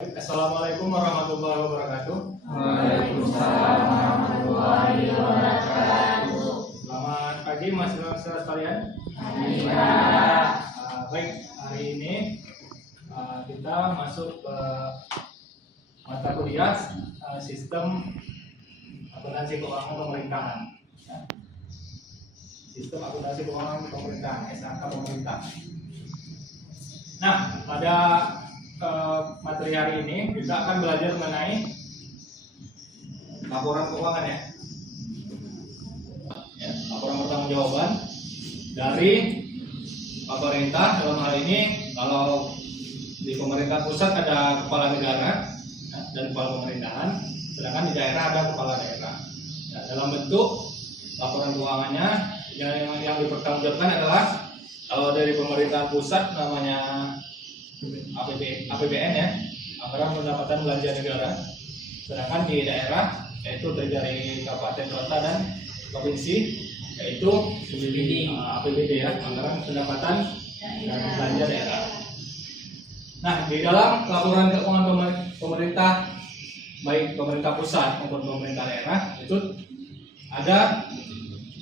Assalamualaikum warahmatullahi wabarakatuh. Waalaikumsalam warahmatullahi wabarakatuh. Selamat pagi mahasiswa sekalian. Baik, hari ini kita masuk ke mata kuliah sistem akuntansi keuangan pemerintahan. Sistem akuntansi keuangan pemerintahan, SAK pemerintah. Nah, pada materi hari ini kita akan belajar mengenai laporan keuangan ya, laporan pertanggungjawaban dari pemerintah. Dalam hal ini kalau di pemerintah pusat ada kepala negara dan kepala pemerintahan, sedangkan di daerah ada kepala daerah. Nah, dalam bentuk laporan keuangannya yang dipertanggungjawabkan adalah kalau dari pemerintah pusat namanya APBN ya, anggaran pendapatan belanja negara. Sedangkan di daerah yaitu dari kabupaten, kota dan provinsi yaitu APBD ya, anggaran pendapatan dan belanja daerah. Nah, di dalam laporan keuangan pemerintah baik pemerintah pusat maupun pemerintah daerah itu ada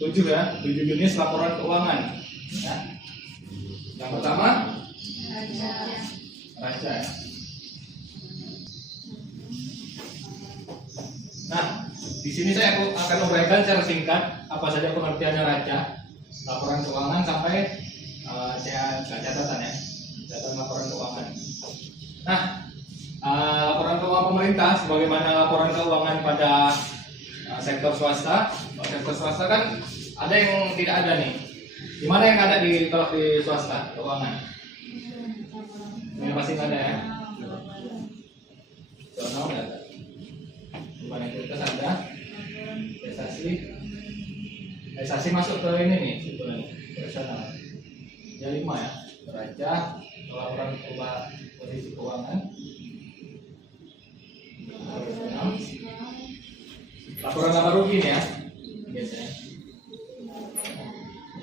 7 jenis laporan keuangan ya. Yang pertama raja. Nah, di sini saya akan uraikan secara singkat apa saja pengertiannya raja, laporan keuangan sampai saya catatan ya, catatan laporan keuangan. Nah, laporan keuangan pemerintah sebagaimana laporan keuangan pada sektor swasta. Sektor swasta kan ada yang tidak ada nih. Di mana yang ada kalau di swasta keuangan? Ini pasti ada ya. Jurnal nggak ada. Bukan ekuitas ada. Investasi masuk ke ini nih sebetulnya. Personal. Ya 5 ya. Neraca, laporan kondisi keuangan. Laporan laba rugi nih ya. Biasanya.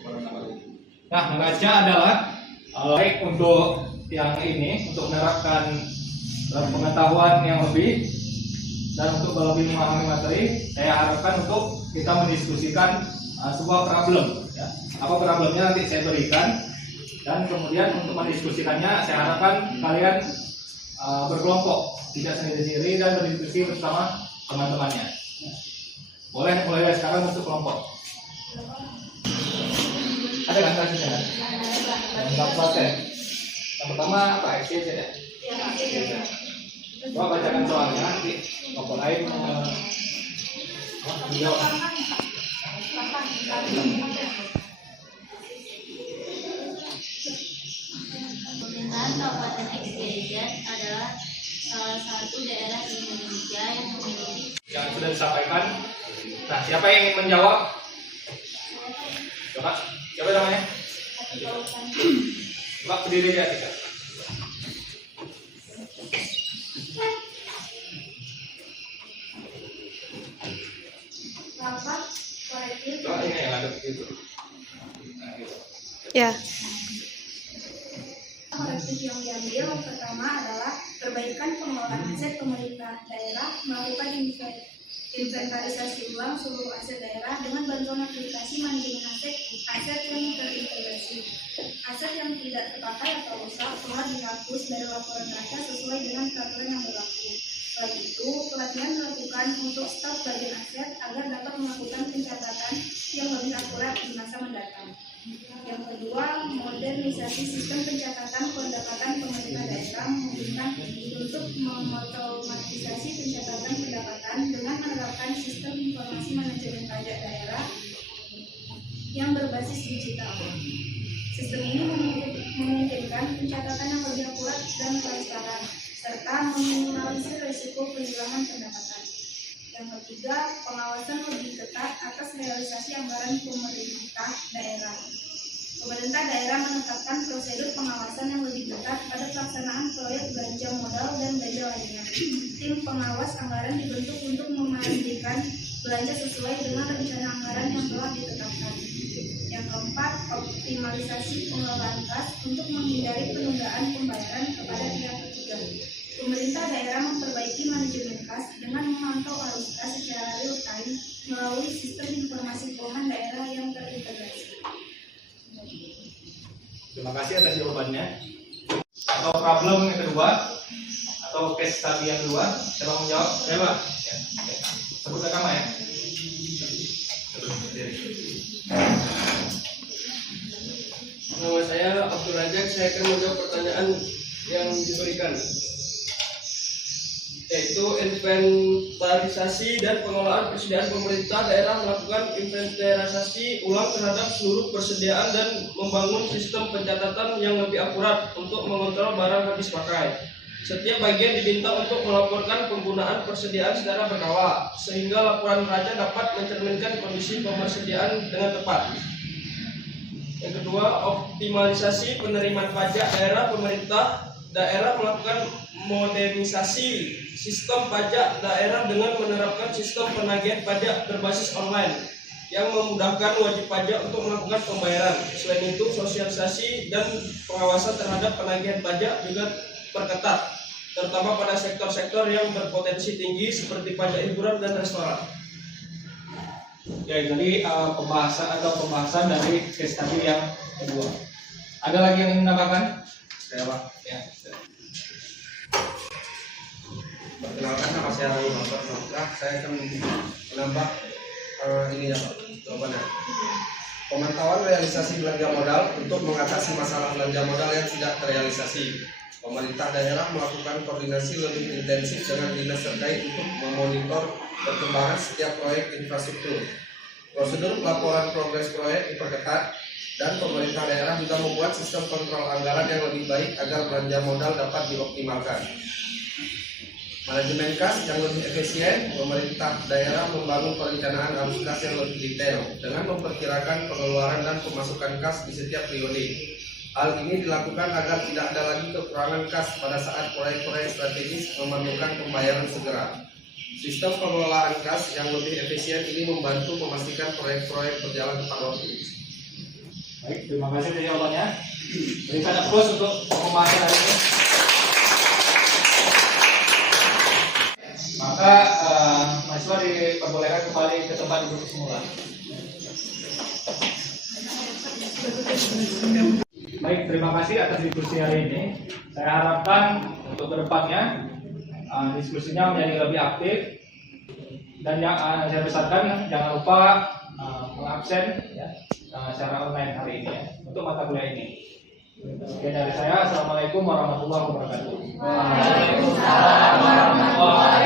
Laporan laba rugi. Nah, neraca adalah baik untuk yang ini untuk menerapkan pengetahuan yang lebih dan untuk lebih memahami materi, saya harapkan untuk kita mendiskusikan sebuah problem ya. Apa problemnya nanti saya berikan, dan kemudian untuk mendiskusikannya saya harapkan kalian berkelompok, tidak sendiri-sendiri, dan berdiskusi bersama teman-temannya. Boleh mulai sekarang untuk kelompok. Ada kan kasusnya? Ada. Yang pertama apa? X aja ya? Iya. Coba bacakan soalnya nanti kelompok lain menjawab. Pemerintahan Kabupaten XYZ adalah salah satu daerah di Indonesia yang memiliki Yang sudah disampaikan. Nah, siapa yang ingin menjawab? Coba, siapa namanya? Coba berdiri ya kita. Rapat kolektif. Coba ini yang ada begitu. Ya. Kolektif yang diambil pertama adalah perbaikan pengelolaan aset pemerintah daerah, melakukan inventarisasi ulang seluruh aset daerah dengan bantuan aplikasi manajemen aset yang terintegrasi. Aset yang tidak terpakai atau rusak telah dihapus dari laporan neraca sesuai dengan peraturan yang berlaku. Selain itu, pelatihan dilakukan untuk staf bagian aset agar dapat melakukan pencatatan yang lebih akurat di masa mendatang. Yang kedua, modernisasi sistem pencatatan pendapatan pemerintah daerah memungkinkan untuk mengotomatisasi pencatatan pendapatan dengan menerapkan sistem informasi manajemen pajak daerah yang berbasis digital. Sistem ini memungkinkan pencatatan yang lebih akurat dan transparan, serta meminimalisir risiko kehilangan pendapatan. Yang ketiga, pengawasan lebih ketat atas realisasi anggaran pemerintah daerah. Pemerintah daerah menetapkan prosedur pengawasan yang lebih ketat pada pelaksanaan proyek belanja modal dan belanja lainnya. Tim pengawas anggaran dibentuk untuk memastikan belanja sesuai dengan rencana anggaran yang telah ditetapkan. Yang keempat, optimalisasi pengelolaan kas untuk menghindari penundaan pembayaran kepada pihak ketiga. Pemerintah daerah memperbaiki manajemen kas dengan memantau arus kas secara real time melalui sistem informasi keuangan daerah yang terintegrasi. Terima kasih atas jawabannya. Atau problem yang kedua atau case study yang kedua, siapa mau jawab? Saya Pak. Ya. Sebut nama ya. Nama saya Abdul Rajak, saya akan menjawab pertanyaan yang diberikan, yaitu inventarisasi dan pengelolaan persediaan. Pemerintah daerah melakukan inventarisasi ulang terhadap seluruh persediaan dan membangun sistem pencatatan yang lebih akurat untuk mengontrol barang habis pakai. Setiap bagian diminta untuk melaporkan penggunaan persediaan secara berkala, sehingga laporan neraca dapat mencerminkan kondisi pembersediaan dengan tepat. Yang kedua, optimalisasi penerimaan pajak daerah. Pemerintah daerah melakukan modernisasi sistem pajak daerah dengan menerapkan sistem penagihan pajak berbasis online yang memudahkan wajib pajak untuk melakukan pembayaran. Selain itu, sosialisasi dan pengawasan terhadap penagihan pajak juga perketat, terutama pada sektor-sektor yang berpotensi tinggi seperti pajak hiburan dan restoran. Ya, jadi pembahasan dari case study yang kedua. Ada lagi yang ingin menambahkan? Saya Pak. Ya. Perkenalkan, nama saya Raul Bapak Nokah. Saya akan menambah ini ya Pak, jawabannya. Pemantauan realisasi belanja modal untuk mengatasi masalah belanja modal yang tidak terrealisasi. Pemerintah daerah melakukan koordinasi lebih intensif dengan dinas terkait untuk memonitor perkembangan setiap proyek infrastruktur. Prosedur pelaporan progres proyek diperketat dan pemerintah daerah juga membuat sistem kontrol anggaran yang lebih baik agar belanja modal dapat dioptimalkan. Manajemen kas yang lebih efisien, pemerintah daerah membangun perencanaan arus kas yang lebih detail dengan memperkirakan pengeluaran dan pemasukan kas di setiap periode. Hal ini dilakukan agar tidak ada lagi kekurangan kas pada saat proyek-proyek strategis memerlukan pembayaran segera. Sistem pengelolaan kas yang lebih efisien ini membantu memastikan proyek-proyek berjalan tepat waktu. Baik, terima kasih atas jawabannya. Berikan aplaus untuk pembahasan hari ini. Maka mahasiswa diperbolehkan kembali ke tempat duduk semula. Baik, terima kasih atas diskusi hari ini. Saya harapkan untuk kedepannya diskusinya menjadi lebih aktif, dan yang saya besarkan jangan lupa mengabsen ya, secara online hari ini ya, untuk mata kuliah ini. Sekian dari saya. Assalamualaikum warahmatullahi wabarakatuh. Waalaikumsalam warahmatullahi